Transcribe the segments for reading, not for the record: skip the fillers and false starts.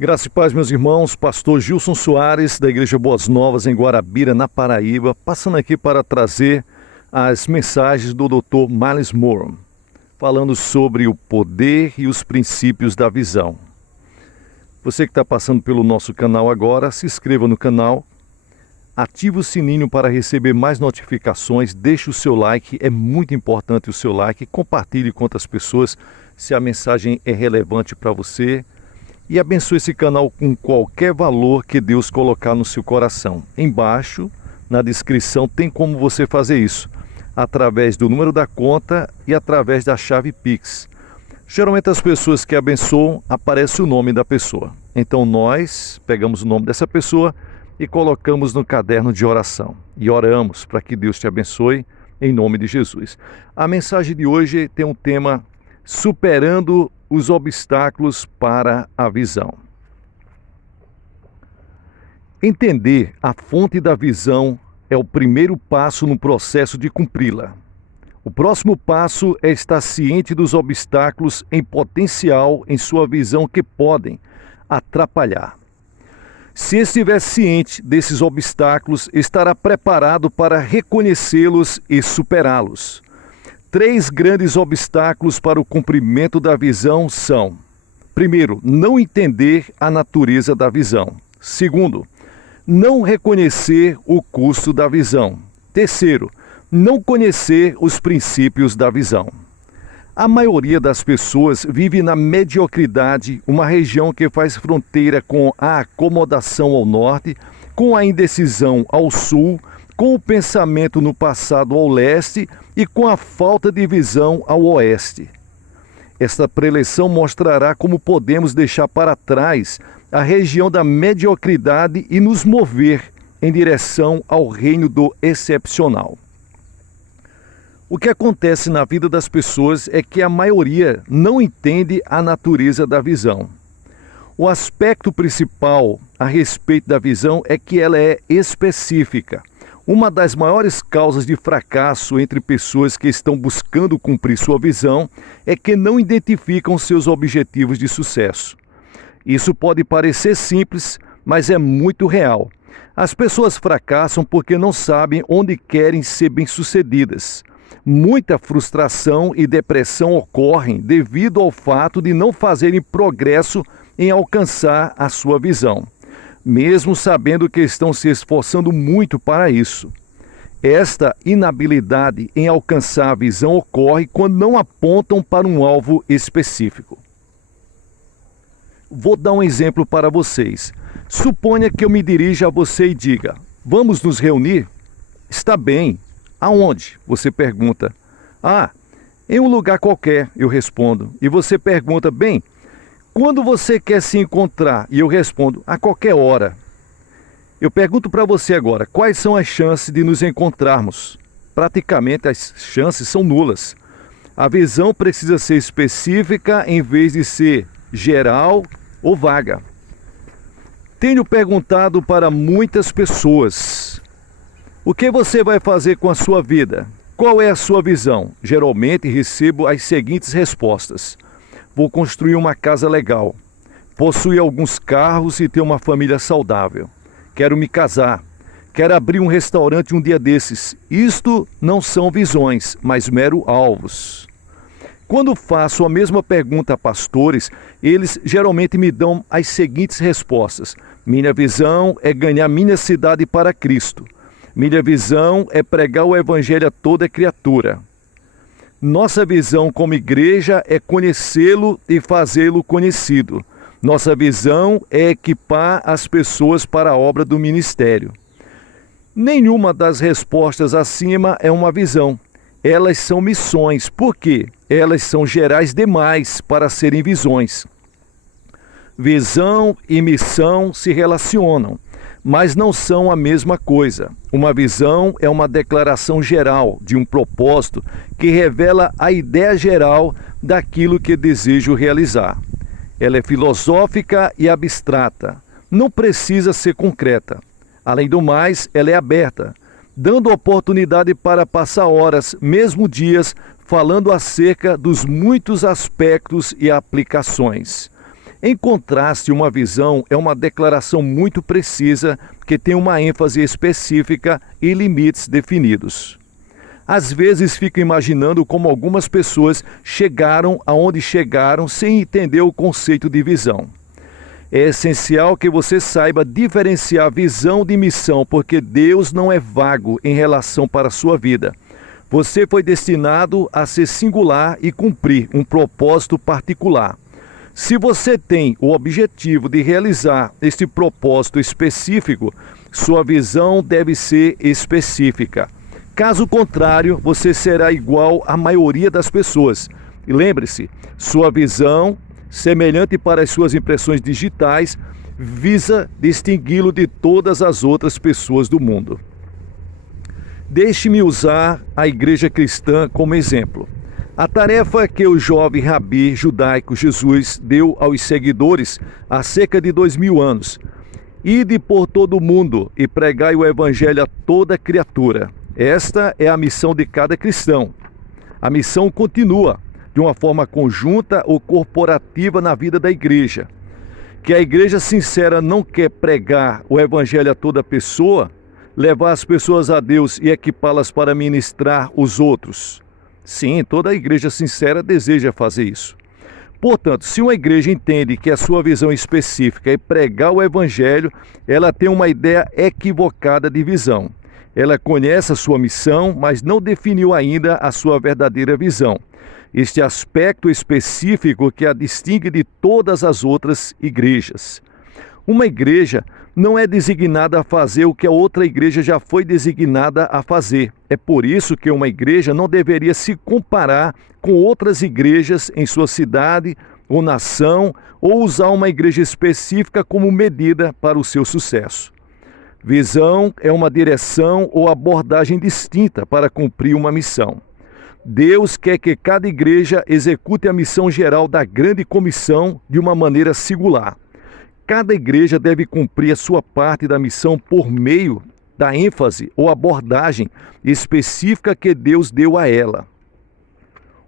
Graça e paz, meus irmãos, pastor Gilson Soares, da Igreja Boas Novas, em Guarabira, na Paraíba, passando aqui para trazer as mensagens do Dr. Myles Munroe, falando sobre o poder e os princípios da visão. Você que está passando pelo nosso canal agora, se inscreva no canal, ative o sininho para receber mais notificações, deixe o seu like, é muito importante o seu like, compartilhe com outras pessoas se a mensagem é relevante para você. E abençoe esse canal com qualquer valor que Deus colocar no seu coração. Embaixo, na descrição, tem como você fazer isso, através do número da conta e através da chave Pix. Geralmente as pessoas que abençoam, aparece o nome da pessoa. Então nós pegamos o nome dessa pessoa e colocamos no caderno de oração. E oramos para que Deus te abençoe, em nome de Jesus. A mensagem de hoje tem um tema: superando os obstáculos para a visão. Entender a fonte da visão é o primeiro passo no processo de cumpri-la. O próximo passo é estar ciente dos obstáculos em potencial em sua visão que podem atrapalhar. Se estiver ciente desses obstáculos, estará preparado para reconhecê-los e superá-los. 3 grandes obstáculos para o cumprimento da visão são: primeiro, não entender a natureza da visão. Segundo, não reconhecer o custo da visão. Terceiro, não conhecer os princípios da visão. A maioria das pessoas vive na mediocridade, uma região que faz fronteira com a acomodação ao norte, com a indecisão ao sul, com o pensamento no passado ao leste e com a falta de visão ao oeste. Esta preleção mostrará como podemos deixar para trás a região da mediocridade e nos mover em direção ao reino do excepcional. O que acontece na vida das pessoas é que a maioria não entende a natureza da visão. O aspecto principal a respeito da visão é que ela é específica. Uma das maiores causas de fracasso entre pessoas que estão buscando cumprir sua visão é que não identificam seus objetivos de sucesso. Isso pode parecer simples, mas é muito real. As pessoas fracassam porque não sabem onde querem ser bem-sucedidas. Muita frustração e depressão ocorrem devido ao fato de não fazerem progresso em alcançar a sua visão, mesmo sabendo que estão se esforçando muito para isso. Esta inabilidade em alcançar a visão ocorre quando não apontam para um alvo específico. Vou dar um exemplo para vocês. Suponha que eu me dirija a você e diga: vamos nos reunir? Está bem. Aonde? Você pergunta. Em um lugar qualquer, eu respondo. E você pergunta: bem, quando você quer se encontrar? E eu respondo: a qualquer hora. Eu pergunto para você agora: quais são as chances de nos encontrarmos? Praticamente as chances são nulas. A visão precisa ser específica em vez de ser geral ou vaga. Tenho perguntado para muitas pessoas: o que você vai fazer com a sua vida? Qual é a sua visão? Geralmente recebo as seguintes respostas: vou construir uma casa legal, possuir alguns carros e ter uma família saudável, quero me casar, quero abrir um restaurante um dia desses. Isto não são visões, mas mero alvos. Quando faço a mesma pergunta a pastores, eles geralmente me dão as seguintes respostas: minha visão é ganhar minha cidade para Cristo. Minha visão é pregar o evangelho a toda criatura. Nossa visão como igreja é conhecê-lo e fazê-lo conhecido. Nossa visão é equipar as pessoas para a obra do ministério. Nenhuma das respostas acima é uma visão. Elas são missões. Por quê? Elas são gerais demais para serem visões. Visão e missão se relacionam, mas não são a mesma coisa. Uma visão é uma declaração geral de um propósito que revela a ideia geral daquilo que desejo realizar. Ela é filosófica e abstrata, não precisa ser concreta. Além do mais, ela é aberta, dando oportunidade para passar horas, mesmo dias, falando acerca dos muitos aspectos e aplicações. Em contraste, uma visão é uma declaração muito precisa que tem uma ênfase específica e limites definidos. Às vezes fico imaginando como algumas pessoas chegaram aonde chegaram sem entender o conceito de visão. É essencial que você saiba diferenciar visão de missão, porque Deus não é vago em relação para a sua vida. Você foi destinado a ser singular e cumprir um propósito particular. Se você tem o objetivo de realizar este propósito específico, sua visão deve ser específica. Caso contrário, você será igual à maioria das pessoas. E lembre-se, sua visão, semelhante para as suas impressões digitais, visa distingui-lo de todas as outras pessoas do mundo. Deixe-me usar a igreja cristã como exemplo. A tarefa que o jovem rabi judaico Jesus deu aos seguidores há cerca de 2000 anos: ide por todo o mundo e pregai o evangelho a toda criatura. Esta é a missão de cada cristão. A missão continua, de uma forma conjunta ou corporativa na vida da igreja. Que a igreja sincera não quer pregar o evangelho a toda pessoa, levar as pessoas a Deus e equipá-las para ministrar os outros. Sim, toda a igreja sincera deseja fazer isso. Portanto, se uma igreja entende que a sua visão específica é pregar o evangelho, ela tem uma ideia equivocada de visão. Ela conhece a sua missão, mas não definiu ainda a sua verdadeira visão. Este aspecto específico que a distingue de todas as outras igrejas. Uma igreja não é designada a fazer o que a outra igreja já foi designada a fazer. É por isso que uma igreja não deveria se comparar com outras igrejas em sua cidade ou nação, ou usar uma igreja específica como medida para o seu sucesso. Visão é uma direção ou abordagem distinta para cumprir uma missão. Deus quer que cada igreja execute a missão geral da grande comissão de uma maneira singular. Cada igreja deve cumprir a sua parte da missão por meio da ênfase ou abordagem específica que Deus deu a ela.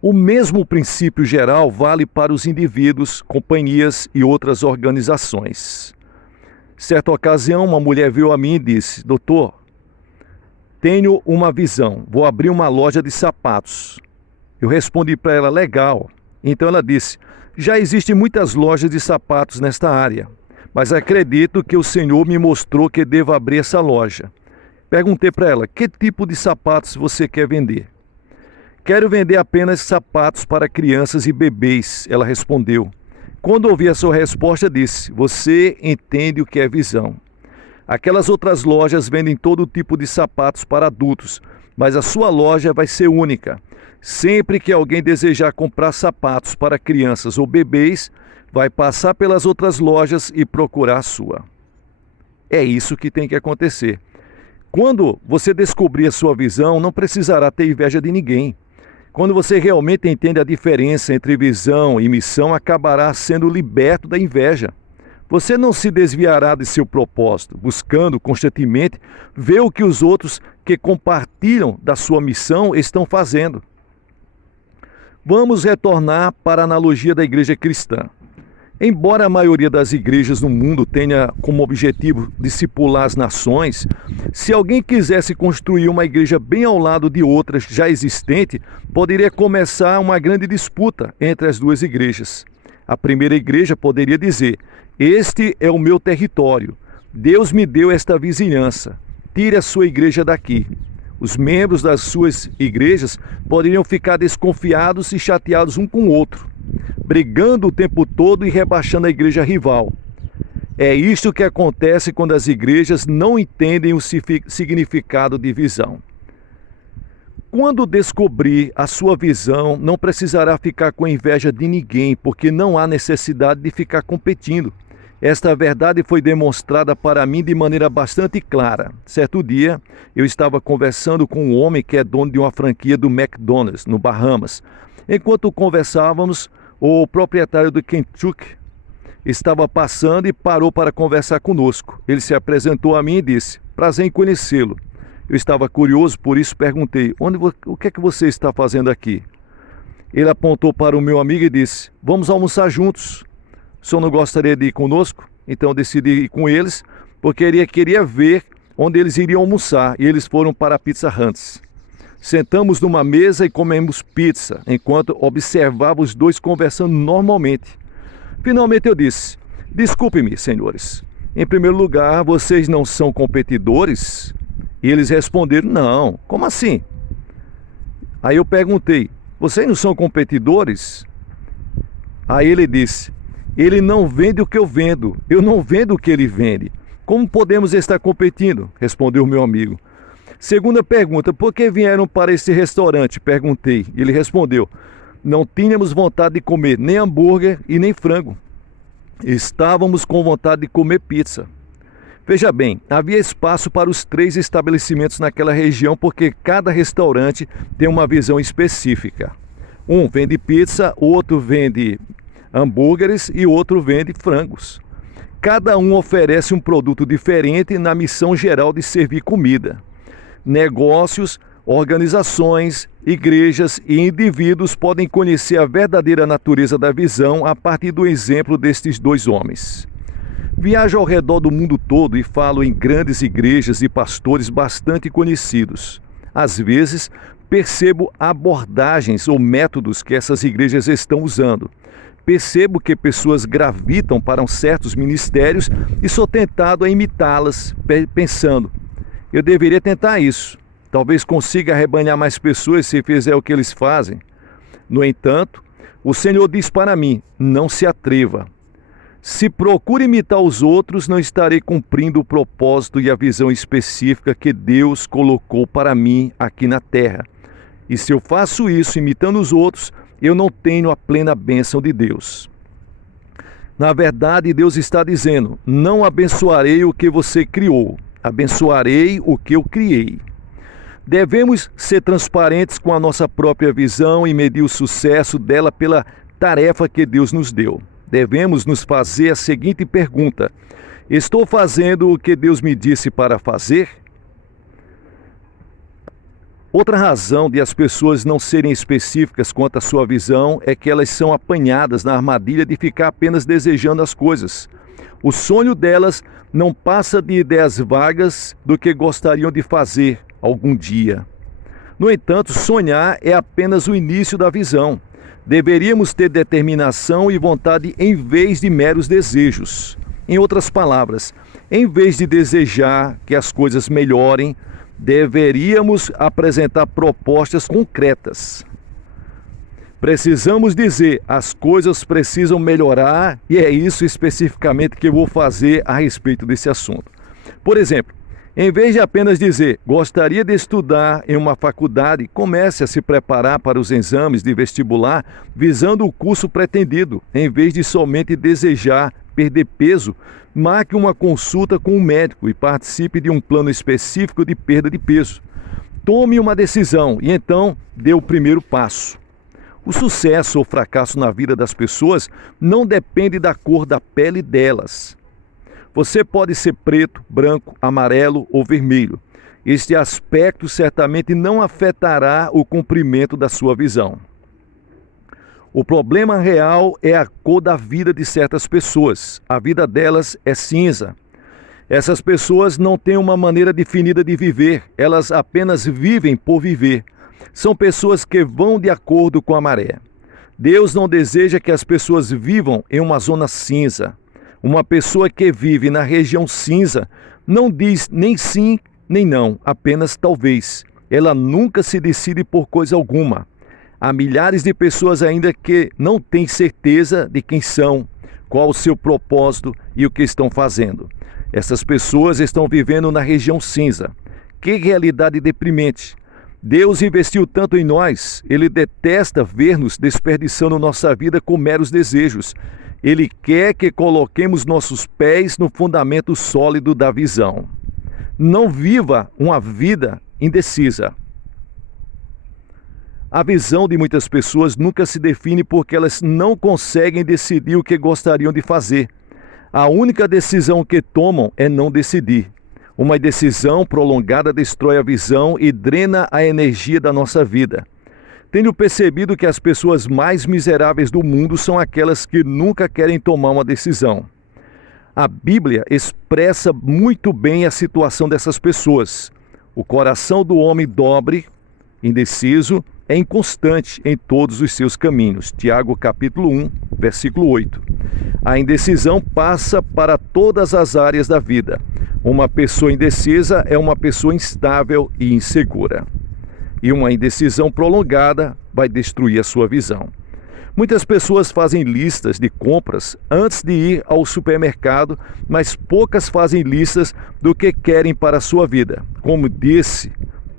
O mesmo princípio geral vale para os indivíduos, companhias e outras organizações. Certa ocasião, uma mulher veio a mim e disse: doutor, tenho uma visão, vou abrir uma loja de sapatos. Eu respondi para ela: legal. Então ela disse: já existem muitas lojas de sapatos nesta área, mas acredito que o Senhor me mostrou que devo abrir essa loja. Perguntei para ela: que tipo de sapatos você quer vender? Quero vender apenas sapatos para crianças e bebês, ela respondeu. Quando ouvi a sua resposta, disse: você entende o que é visão. Aquelas outras lojas vendem todo tipo de sapatos para adultos, mas a sua loja vai ser única. Sempre que alguém desejar comprar sapatos para crianças ou bebês, vai passar pelas outras lojas e procurar a sua. É isso que tem que acontecer. Quando você descobrir a sua visão, não precisará ter inveja de ninguém. Quando você realmente entende a diferença entre visão e missão, acabará sendo liberto da inveja. Você não se desviará de seu propósito, buscando constantemente ver o que os outros que compartilham da sua missão estão fazendo. Vamos retornar para a analogia da igreja cristã. Embora a maioria das igrejas no mundo tenha como objetivo discipular as nações, se alguém quisesse construir uma igreja bem ao lado de outra já existente, poderia começar uma grande disputa entre as duas igrejas. A primeira igreja poderia dizer: este é o meu território, Deus me deu esta vizinhança, tire a sua igreja daqui. Os membros das suas igrejas poderiam ficar desconfiados e chateados um com o outro, brigando o tempo todo e rebaixando a igreja rival. É isto que acontece quando as igrejas não entendem o significado de visão. Quando descobrir a sua visão, não precisará ficar com inveja de ninguém, porque não há necessidade de ficar competindo. Esta verdade foi demonstrada para mim de maneira bastante clara. Certo dia, eu estava conversando com um homem que é dono de uma franquia do McDonald's, no Bahamas. Enquanto conversávamos, o proprietário do Kentucky estava passando e parou para conversar conosco. Ele se apresentou a mim e disse: prazer em conhecê-lo. Eu estava curioso, por isso perguntei: o que é que você está fazendo aqui? Ele apontou para o meu amigo e disse: vamos almoçar juntos. o senhor não gostaria de ir conosco? Então eu decidi ir com eles, porque queria ver onde eles iriam almoçar, e eles foram para a Pizza Hut. Sentamos numa mesa e comemos pizza, enquanto observava os dois conversando normalmente. Finalmente eu disse: desculpe-me, senhores, em primeiro lugar, vocês não são competidores? E eles responderam: não. Como assim? Aí eu perguntei: vocês não são competidores? Aí ele disse: ele não vende o que eu vendo, eu não vendo o que ele vende. Como podemos estar competindo? Respondeu o meu amigo. Segunda pergunta: por que vieram para esse restaurante? Perguntei. Ele respondeu: não tínhamos vontade de comer nem hambúrguer e nem frango. Estávamos com vontade de comer pizza. Veja bem, havia espaço para os 3 estabelecimentos naquela região, porque cada restaurante tem uma visão específica. Um vende pizza, outro vende hambúrgueres e outro vende frangos. Cada um oferece um produto diferente na missão geral de servir comida. Negócios, organizações, igrejas e indivíduos podem conhecer a verdadeira natureza da visão a partir do exemplo destes 2 homens. Viajo ao redor do mundo todo e falo em grandes igrejas e pastores bastante conhecidos. Às vezes, percebo abordagens ou métodos que essas igrejas estão usando. Percebo que pessoas gravitam para certos ministérios e sou tentado a imitá-las, pensando: eu deveria tentar isso. Talvez consiga arrebanhar mais pessoas se fizer o que eles fazem. No entanto, o Senhor diz para mim: não se atreva. Se procure imitar os outros, não estarei cumprindo o propósito e a visão específica que Deus colocou para mim aqui na terra. E se eu faço isso imitando os outros, eu não tenho a plena bênção de Deus. Na verdade, Deus está dizendo: não abençoarei o que você criou, abençoarei o que eu criei. Devemos ser transparentes com a nossa própria visão e medir o sucesso dela pela tarefa que Deus nos deu. Devemos nos fazer a seguinte pergunta: estou fazendo o que Deus me disse para fazer? Outra razão de as pessoas não serem específicas quanto à sua visão é que elas são apanhadas na armadilha de ficar apenas desejando as coisas. O sonho delas não passa de ideias vagas do que gostariam de fazer algum dia. No entanto, sonhar é apenas o início da visão. Deveríamos ter determinação e vontade em vez de meros desejos. Em outras palavras, em vez de desejar que as coisas melhorem, deveríamos apresentar propostas concretas. Precisamos dizer: as coisas precisam melhorar e é isso especificamente que eu vou fazer a respeito desse assunto. Por exemplo, em vez de apenas dizer: gostaria de estudar em uma faculdade, comece a se preparar para os exames de vestibular visando o curso pretendido. Em vez de somente desejar perder peso, marque uma consulta com um médico e participe de um plano específico de perda de peso. Tome uma decisão e então dê o primeiro passo. O sucesso ou fracasso na vida das pessoas não depende da cor da pele delas. Você pode ser preto, branco, amarelo ou vermelho. Este aspecto certamente não afetará o cumprimento da sua visão. O problema real é a cor da vida de certas pessoas. A vida delas é cinza. Essas pessoas não têm uma maneira definida de viver, elas apenas vivem por viver. São pessoas que vão de acordo com a maré. Deus não deseja que as pessoas vivam em uma zona cinza. Uma pessoa que vive na região cinza não diz nem sim nem não, apenas talvez. Ela nunca se decide por coisa alguma. Há milhares de pessoas ainda que não têm certeza de quem são, qual o seu propósito e o que estão fazendo. Essas pessoas estão vivendo na região cinza. Que realidade deprimente! Deus investiu tanto em nós, Ele detesta ver-nos desperdiçando nossa vida com meros desejos. Ele quer que coloquemos nossos pés no fundamento sólido da visão. Não viva uma vida indecisa. A visão de muitas pessoas nunca se define porque elas não conseguem decidir o que gostariam de fazer. A única decisão que tomam é não decidir. Uma decisão prolongada destrói a visão e drena a energia da nossa vida. Tenho percebido que as pessoas mais miseráveis do mundo são aquelas que nunca querem tomar uma decisão. A Bíblia expressa muito bem a situação dessas pessoas. O coração do homem dobre, indeciso, é inconstante em todos os seus caminhos. Tiago capítulo 1, versículo 8. A indecisão passa para todas as áreas da vida. Uma pessoa indecisa é uma pessoa instável e insegura. E uma indecisão prolongada vai destruir a sua visão. Muitas pessoas fazem listas de compras antes de ir ao supermercado, mas poucas fazem listas do que querem para a sua vida. Como disse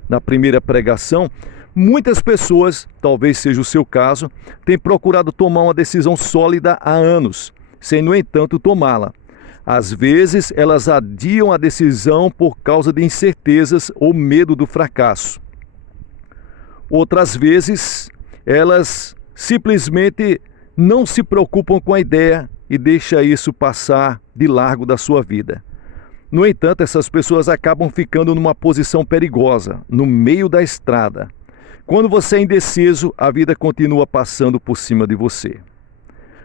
na primeira pregação, muitas pessoas, talvez seja o seu caso, têm procurado tomar uma decisão sólida há anos, sem, no entanto, tomá-la. Às vezes, elas adiam a decisão por causa de incertezas ou medo do fracasso. Outras vezes, elas simplesmente não se preocupam com a ideia e deixam isso passar de largo da sua vida. No entanto, essas pessoas acabam ficando numa posição perigosa, no meio da estrada. Quando você é indeciso, a vida continua passando por cima de você.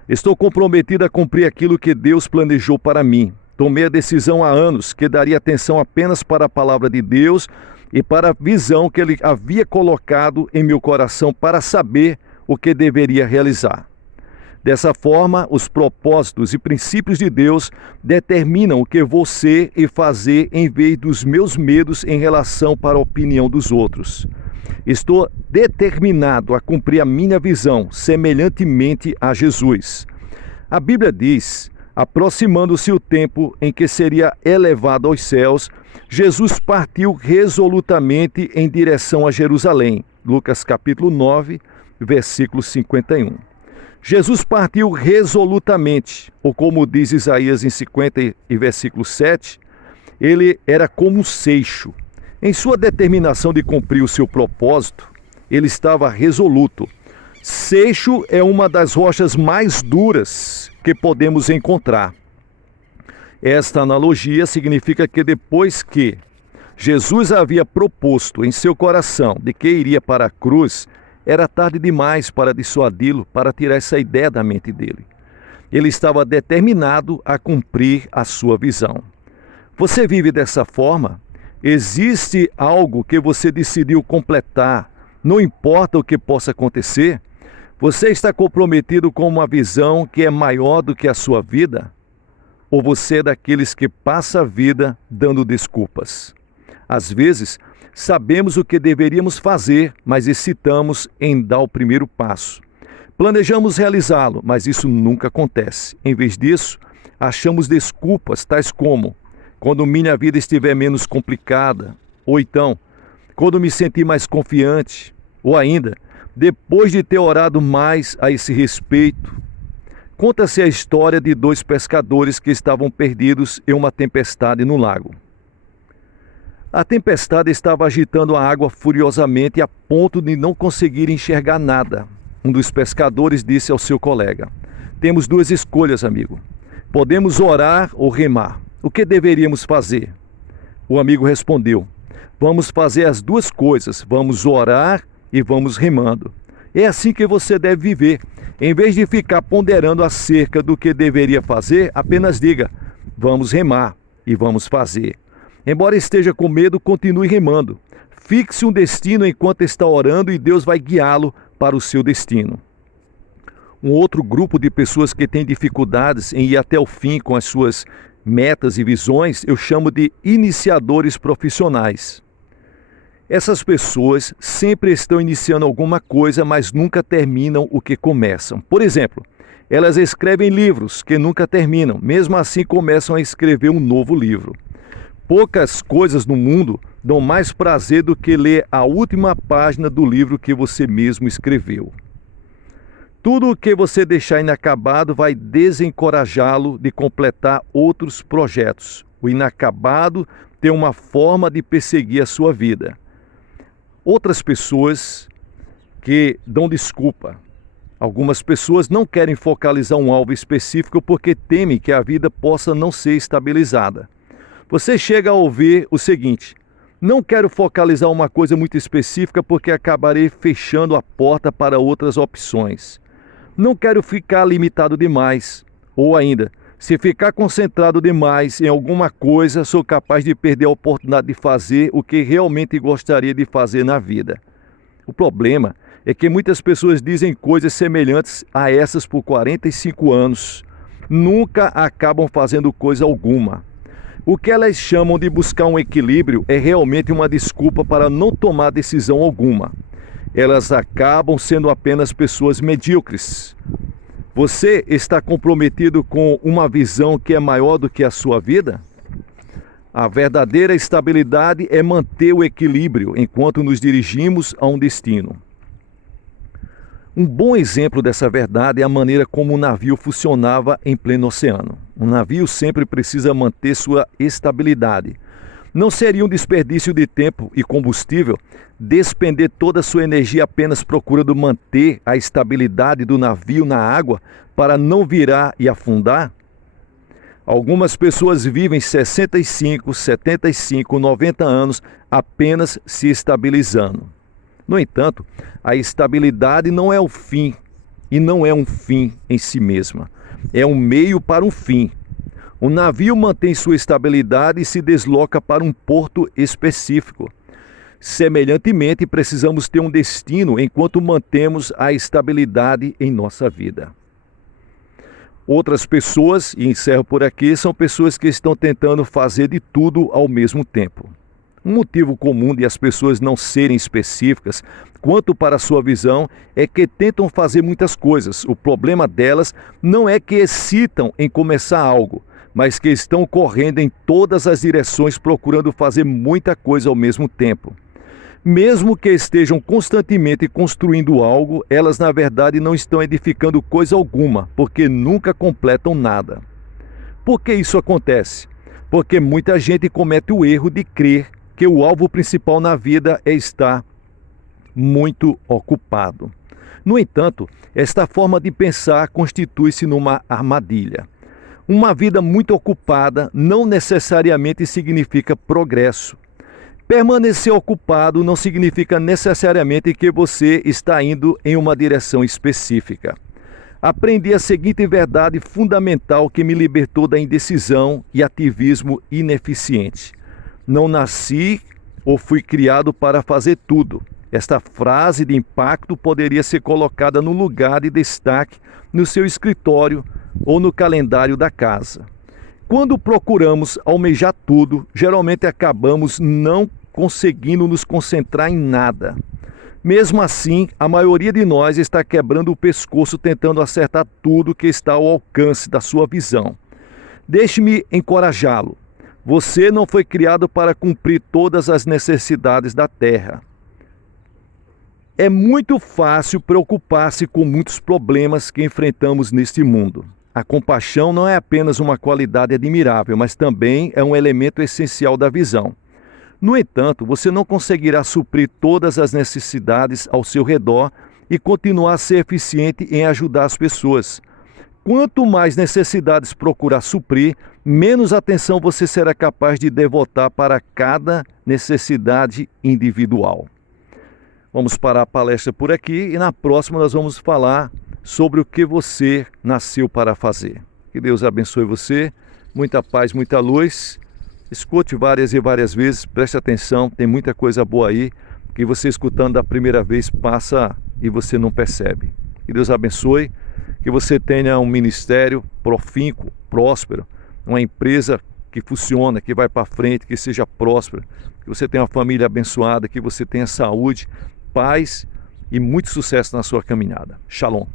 Estou comprometido a cumprir aquilo que Deus planejou para mim. Tomei a decisão há anos que daria atenção apenas para a palavra de Deus e para a visão que Ele havia colocado em meu coração para saber o que deveria realizar. Dessa forma, os propósitos e princípios de Deus determinam o que vou ser e fazer em vez dos meus medos em relação para a opinião dos outros. Estou determinado a cumprir a minha visão semelhantemente a Jesus. A Bíblia diz, aproximando-se o tempo em que seria elevado aos céus, Jesus partiu resolutamente em direção a Jerusalém. Lucas capítulo 9, versículo 51. Jesus partiu resolutamente, ou como diz Isaías em 50 e versículo 7, ele era como um seixo. Em sua determinação de cumprir o seu propósito, ele estava resoluto. Seixo é uma das rochas mais duras que podemos encontrar. Esta analogia significa que depois que Jesus havia proposto em seu coração de que iria para a cruz, era tarde demais para dissuadi-lo, para tirar essa ideia da mente dele. Ele estava determinado a cumprir a sua visão. Você vive dessa forma? Existe algo que você decidiu completar, não importa o que possa acontecer? Você está comprometido com uma visão que é maior do que a sua vida? Ou você é daqueles que passa a vida dando desculpas? Às vezes, sabemos o que deveríamos fazer, mas hesitamos em dar o primeiro passo. Planejamos realizá-lo, mas isso nunca acontece. Em vez disso, achamos desculpas tais como: quando minha vida estiver menos complicada, ou então, quando me sentir mais confiante, ou ainda, depois de ter orado mais a esse respeito. Conta-se a história de 2 pescadores que estavam perdidos em uma tempestade no lago. A tempestade estava agitando a água furiosamente a ponto de não conseguir enxergar nada. Um dos pescadores disse ao seu colega: "Temos 2 escolhas, amigo. Podemos orar ou remar. O que deveríamos fazer?" O amigo respondeu: "Vamos fazer as 2 coisas. Vamos orar e vamos remando." É assim que você deve viver. Em vez de ficar ponderando acerca do que deveria fazer, apenas diga: "Vamos remar e vamos fazer." Embora esteja com medo, continue remando. Fixe um destino enquanto está orando e Deus vai guiá-lo para o seu destino. Um outro grupo de pessoas que tem dificuldades em ir até o fim com as suas metas e visões, eu chamo de iniciadores profissionais. Essas pessoas sempre estão iniciando alguma coisa, mas nunca terminam o que começam. Por exemplo, elas escrevem livros que nunca terminam, mesmo assim começam a escrever um novo livro. Poucas coisas no mundo dão mais prazer do que ler a última página do livro que você mesmo escreveu. Tudo o que você deixar inacabado vai desencorajá-lo de completar outros projetos. O inacabado tem uma forma de perseguir a sua vida. Outras pessoas que dão desculpa. Algumas pessoas não querem focalizar um alvo específico porque temem que a vida possa não ser estabilizada. Você chega a ouvir o seguinte: Não quero focalizar uma coisa muito específica porque acabarei fechando a porta para outras opções. Não quero ficar limitado demais. Ou ainda, se ficar concentrado demais em alguma coisa, sou capaz de perder a oportunidade de fazer o que realmente gostaria de fazer na vida. O problema é que muitas pessoas dizem coisas semelhantes a essas por 45 anos. Nunca acabam fazendo coisa alguma. O que elas chamam de buscar um equilíbrio é realmente uma desculpa para não tomar decisão alguma. Elas acabam sendo apenas pessoas medíocres. Você está comprometido com uma visão que é maior do que a sua vida? A verdadeira estabilidade é manter o equilíbrio enquanto nos dirigimos a um destino. Um bom exemplo dessa verdade é a maneira como um navio funcionava em pleno oceano. Um navio sempre precisa manter sua estabilidade. Não seria um desperdício de tempo e combustível despender toda a sua energia apenas procurando manter a estabilidade do navio na água para não virar e afundar? Algumas pessoas vivem 65, 75, 90 anos apenas se estabilizando. No entanto, a estabilidade não é o fim e não é um fim em si mesma. É um meio para um fim. O navio mantém sua estabilidade e se desloca para um porto específico. Semelhantemente, precisamos ter um destino enquanto mantemos a estabilidade em nossa vida. Outras pessoas, e encerro por aqui, são pessoas que estão tentando fazer de tudo ao mesmo tempo. Um motivo comum de as pessoas não serem específicas quanto para a sua visão é que tentam fazer muitas coisas. O problema delas não é que hesitam em começar algo, mas que estão correndo em todas as direções procurando fazer muita coisa ao mesmo tempo. Mesmo que estejam constantemente construindo algo, elas na verdade não estão edificando coisa alguma, porque nunca completam nada. Por que isso acontece? Porque muita gente comete o erro de crer que o alvo principal na vida é estar muito ocupado. No entanto, esta forma de pensar constitui-se numa armadilha. Uma vida muito ocupada não necessariamente significa progresso. Permanecer ocupado não significa necessariamente que você está indo em uma direção específica. Aprendi a seguinte verdade fundamental que me libertou da indecisão e ativismo ineficiente. Não nasci ou fui criado para fazer tudo. Esta frase de impacto poderia ser colocada no lugar de destaque no seu escritório ou no calendário da casa. Quando procuramos almejar tudo, geralmente acabamos não conseguindo nos concentrar em nada. Mesmo assim, a maioria de nós está quebrando o pescoço tentando acertar tudo que está ao alcance da sua visão. Deixe-me encorajá-lo. Você não foi criado para cumprir todas as necessidades da terra. É muito fácil preocupar-se com muitos problemas que enfrentamos neste mundo. A compaixão não é apenas uma qualidade admirável, mas também é um elemento essencial da visão. No entanto, você não conseguirá suprir todas as necessidades ao seu redor e continuar a ser eficiente em ajudar as pessoas. Quanto mais necessidades procurar suprir, menos atenção você será capaz de devotar para cada necessidade individual. Vamos parar a palestra por aqui e na próxima nós vamos falar sobre o que você nasceu para fazer. Que Deus abençoe você, muita paz, muita luz. Escute várias e várias vezes, preste atenção, tem muita coisa boa aí que você escutando da primeira vez passa e você não percebe. Que Deus abençoe, que você tenha um ministério profíncuo, próspero, uma empresa que funciona, que vai para frente, que seja próspera, que você tenha uma família abençoada, que você tenha saúde, paz e muito sucesso na sua caminhada. Shalom.